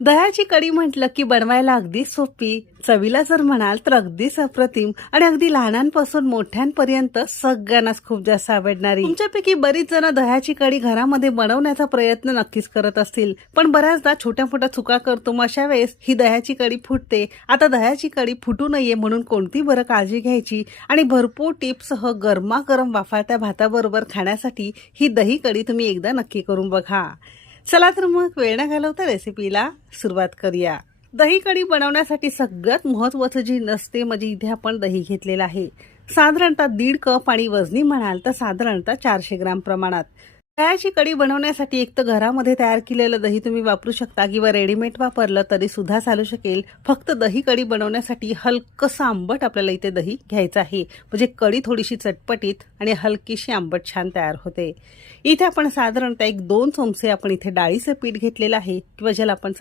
दह्याची कढी म्हटलं की बनवायला अगदी सोपी, चवीला जर म्हणाल तर अगदीच अप्रतिम आणि अगदी लहानांपासून मोठ्यांपर्यंत सगळ्यांनाच खूप जास्त आवडणारी. तुमच्यापैकी बरीच जण दह्याची कढी घरामध्ये बनवण्याचा प्रयत्न नक्कीच करत असतील, पण बऱ्याचदा छोट्या मोठ्या चुका करतो. मग अशा वेळेस ही दह्याची कढी फुटते. आता दह्याची कढी फुटू नये म्हणून कोणती बरं काळजी घ्यायची आणि भरपूर टिप्ससह गरमागरम वाफाळत्या भाताबरोबर खाण्यासाठी ही दही कढी तुम्ही एकदा नक्की करून बघा. चला तर मग वेळ न घालवता रेसिपीला सुरुवात करूया. दही कढी बनवण्यासाठी सगळ्यात महत्त्वाचं जी नसते म्हणजे इथे आपण दही घेतलेलं आहे. साधारणतः 1.5 कप आणि वजनी म्हणाल तर साधारणतः 400 ग्राम प्रमाणात. दह्याची कढी बनवण्यासाठी एक तर घरामध्ये तयार केलेलं दही तुम्ही वापरू शकता किंवा रेडीमेड वापरलं तरी सुद्धा चालू शकेल. फक्त दही कढी बनवण्यासाठी हलकंसं आंबट आपल्याला इथे दही घ्यायचं आहे, म्हणजे कढी थोडीशी चटपटीत आणि हलकीशी आंबट छान तयार होते. इथे आपण साधारणतः 1-2 चमचे आपण इथे डाळीचं पीठ घेतलेलं आहे किंवा ज्याला आपण